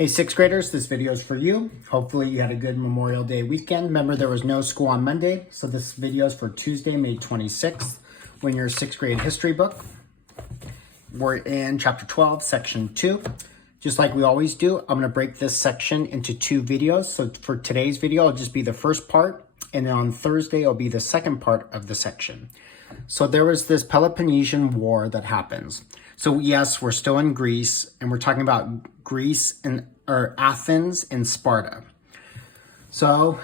Hey, sixth graders, this video is for you. Hopefully you had a good Memorial Day weekend. Remember, there was no school on Monday, so this video is for Tuesday, May 26th, when your sixth grade history book. We're in chapter 12, section 2. Just like we always do, I'm going to break this section into 2 videos. So for today's video, it'll just be the first part, and then on Thursday, it'll be the second part of the section. So there was this Peloponnesian War that happens. So yes, we're still in Greece, and we're talking about Greece or Athens and Sparta. So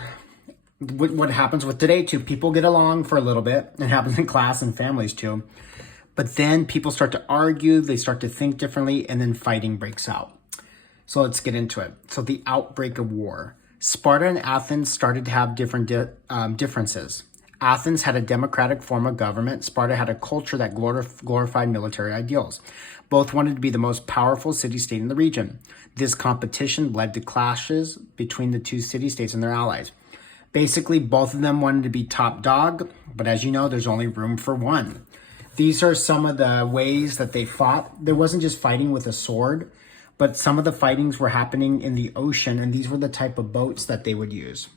what happens with today too, people get along for a little bit. It happens in class and families too. But then people start to argue, they start to think differently, and then fighting breaks out. So let's get into it. So the outbreak of war. Sparta and Athens started to have different differences. Athens had a democratic form of government. Sparta had a culture that glorified military ideals. Both wanted to be the most powerful city-state in the region. This competition led to clashes between the 2 city-states and their allies. Basically, both of them wanted to be top dog, but as you know, there's only room for one. These are some of the ways that they fought. There wasn't just fighting with a sword, but some of the fightings were happening in the ocean, and these were the type of boats that they would use.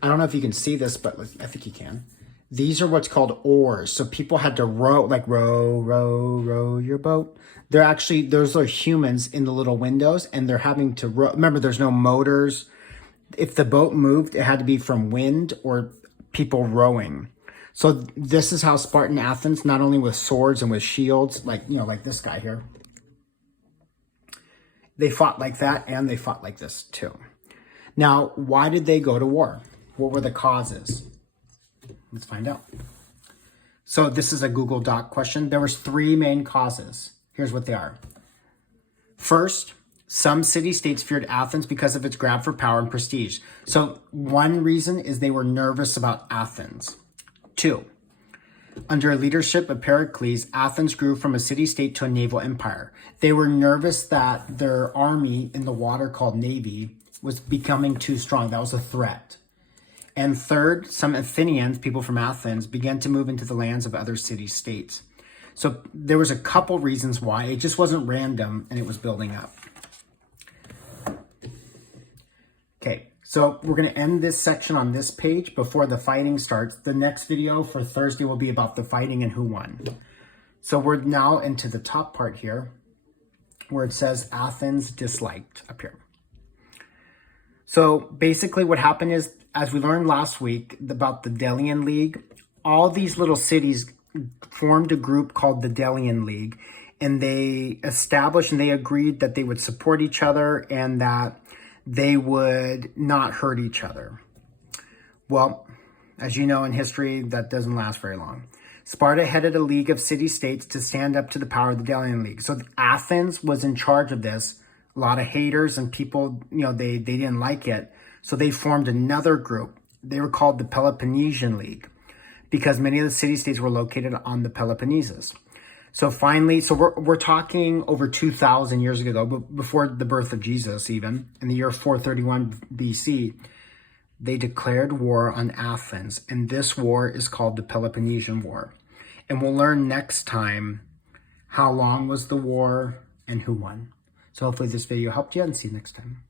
I don't know if you can see this, but I think you can. These are what's called oars. So people had to row, like row your boat. They're actually, those are humans in the little windows, and they're having to row. Remember, there's no motors. If the boat moved, it had to be from wind or people rowing. So this is how Spartan Athens, not only with swords and with shields, like this guy here. They fought like that, and they fought like this too. Now, why did they go to war? What were the causes? Let's find out. So this is a Google Doc question. There was 3 main causes. Here's what they are. First, some city-states feared Athens because of its grab for power and prestige. So one reason is they were nervous about Athens. 2, under leadership of Pericles, Athens grew from a city-state to a naval empire. They were nervous that their army in the water called Navy was becoming too strong. That was a threat. And 3rd, some Athenians, people from Athens, began to move into the lands of other city-states. So there was a couple reasons why. It just wasn't random, and it was building up. Okay, so we're going to end this section on this page before the fighting starts. The next video for Thursday will be about the fighting and who won. So we're now into the top part here, where it says Athens disliked up here. So basically what happened is, as we learned last week about the Delian League, all these little cities formed a group called the Delian League, and they established and they agreed that they would support each other and that they would not hurt each other. Well, as you know in history, that doesn't last very long. Sparta headed a league of city-states to stand up to the power of the Delian League. So Athens was in charge of this. A lot of haters and people, they didn't like it. So they formed another group. They were called the Peloponnesian League because many of the city-states were located on the Peloponnesus. So finally, we're talking over 2,000 years ago, before the birth of Jesus even, in the year 431 BC, they declared war on Athens. And this war is called the Peloponnesian War. And we'll learn next time how long was the war and who won. So hopefully this video helped you, and see you next time.